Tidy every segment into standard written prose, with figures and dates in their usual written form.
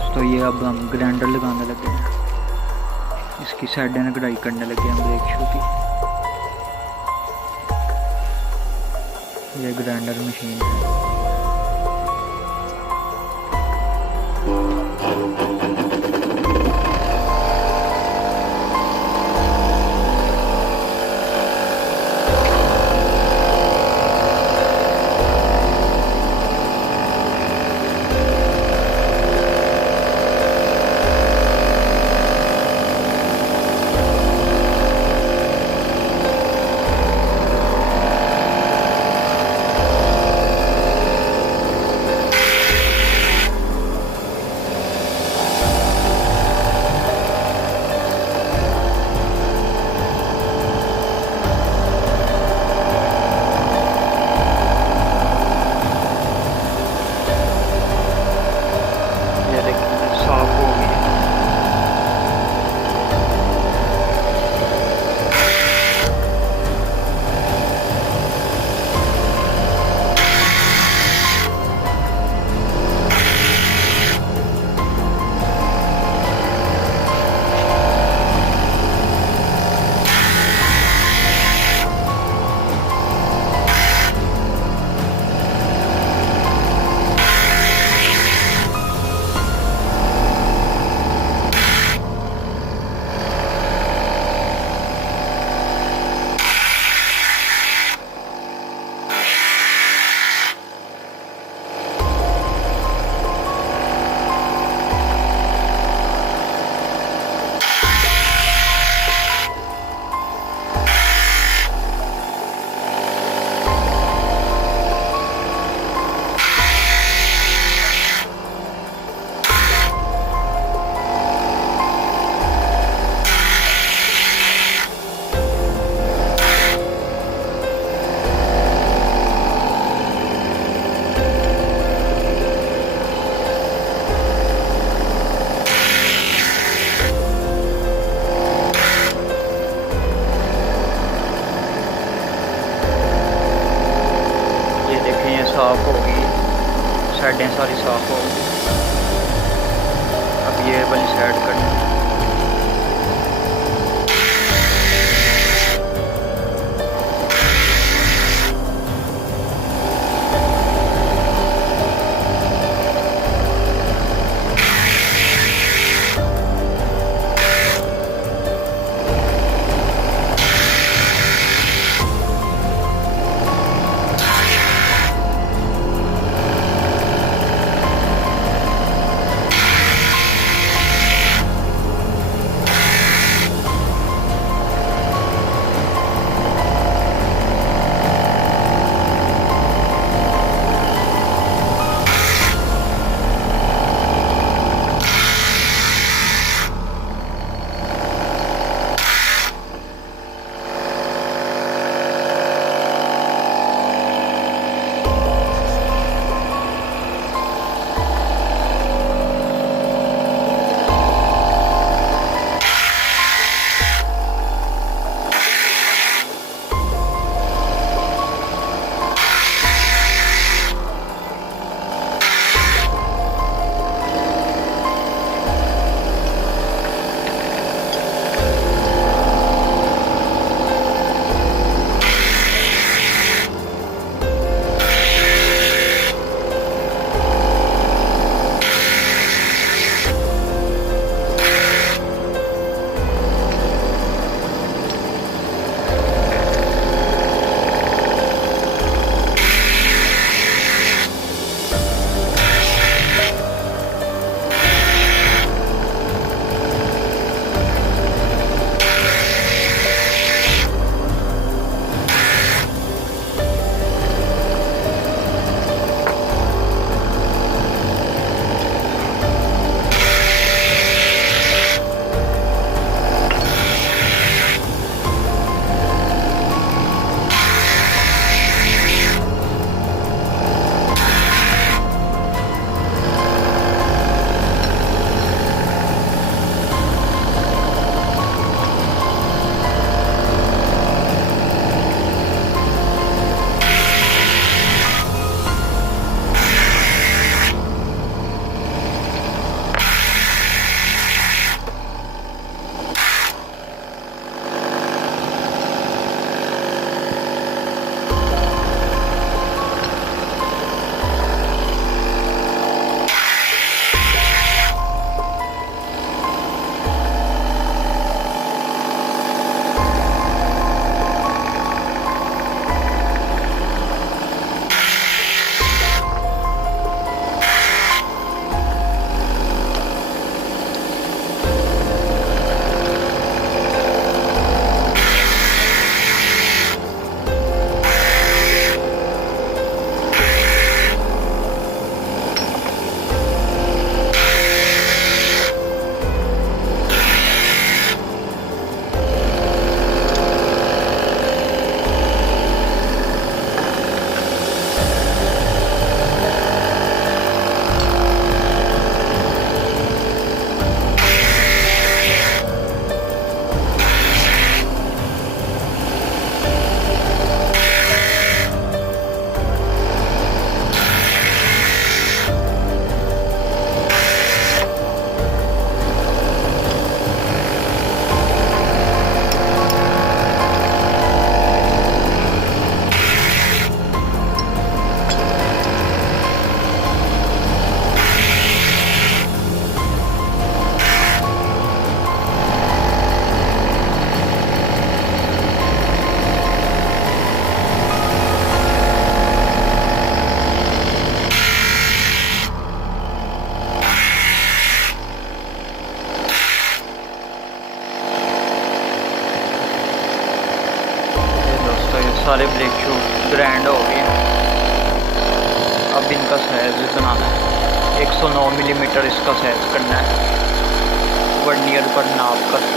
दोस्तों ये अब हम ग्राइंडर लगाने लगे हैं। इसकी साइडें में कढ़ाई करने लगे हैं ब्रेक शू की। ये ग्राइंडर मशीन है। ये देखिए साफ हो गई। ये देखें ये साफ हो गई, साइडें सारी साफ हो गई। अब ये वाली साइड करनी है। ग्रैंड हो गए। अब इनका साइज बनाना है। 109 मिलीमीटर इसका साइज करना है वर्नियर पर नाप कर।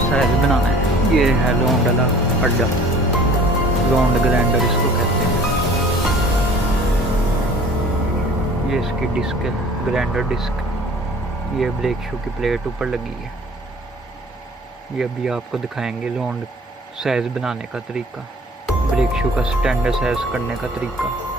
साइज बनाना है। ये है लॉन्ड वाला अड्डा, लॉन्ड ग्राइंडर इसको कहते हैं। ये इसकी डिस्क है, ग्राइंडर डिस्क। ये ब्रेक शू की प्लेट ऊपर लगी है। ये अभी आपको दिखाएंगे लॉन्ड साइज बनाने का तरीका, ब्रेक शू का स्टैंडर्ड साइज करने का तरीका।